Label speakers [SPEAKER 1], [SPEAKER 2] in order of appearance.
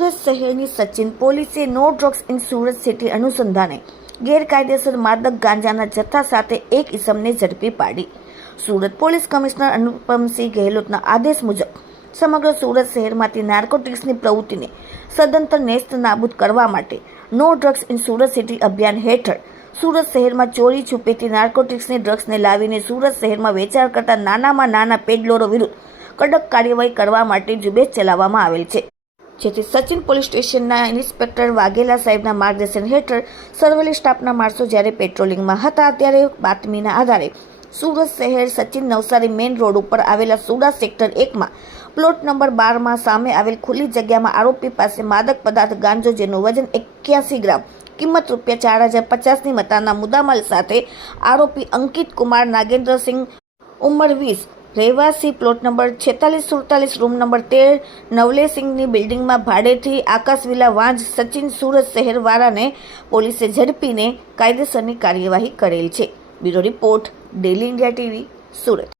[SPEAKER 1] સુરત શહેરની સચિન પોલીસે no drugs in Surat city અનુસંધાને ગેરકાયદેસર માદક ગાંજાના જથ્થા સાથે એક ઇસમને ઝડપી પાડી. સુરત પોલીસ કમિશનર અનુપમસિંહ ગેહલોતના આદેશ મુજબ સમગ્ર સુરત શહેરમાંથી નાર્કોટિક્સની પ્રવૃત્તિને સદંતર નેસ્ત નાબૂદ કરવા માટે no drugs in Surat city અભિયાન હેઠળ સુરત શહેરમાં ચોરી છુપેથી નાર્કોટિક્સની ડ્રગ્સને લાવીને સુરત શહેરમાં વેચાણ કરતા નાનામાં નાના પેડલોરો વિરુદ્ધ કડક કાર્યવાહી કરવા માટે ઝુંબેશ ચલાવવામાં આવેલ છે. જેથી સચિન પોલીસ સ્ટેશનના ઇન્સ્પેક્ટર વાઘેલા સાહેબના માર્ગદર્શન હેઠળ સર્વેલી સ્ટાફના માણસો જ્યારે પેટ્રોલિંગમાં હતા ત્યારે બાતમીના આધારે સુરત શહેર સચિન નવસારી મેઇન રોડ ઉપર આવેલા સુડા સેક્ટર એકમાં પ્લોટ નંબર બારમાં સામે આવેલ ખુલ્લી જગ્યામાં આરોપી પાસે માદક પદાર્થ ગાંજો જેનું વજન એક્યાસી ગ્રામ, કિંમત રૂપિયા ચાર હજાર પચાસની મતાના મુદ્દામાલ સાથે આરોપી અંકિત કુમાર નાગેન્દ્રસિંહ ઉંમર વીસ રહેવાસી પ્લોટ નંબર છેતાલીસ સુડતાલીસ રૂમ નંબર તેર નવલેસિંગની બિલ્ડિંગમાં ભાડેથી આકાશ વિલા વાંજ સચિન સુરત શહેરવાળાને પોલીસે ઝડપીને કાયદેસરની કાર્યવાહી કરેલ છે. Bureau report daily India TV Surat.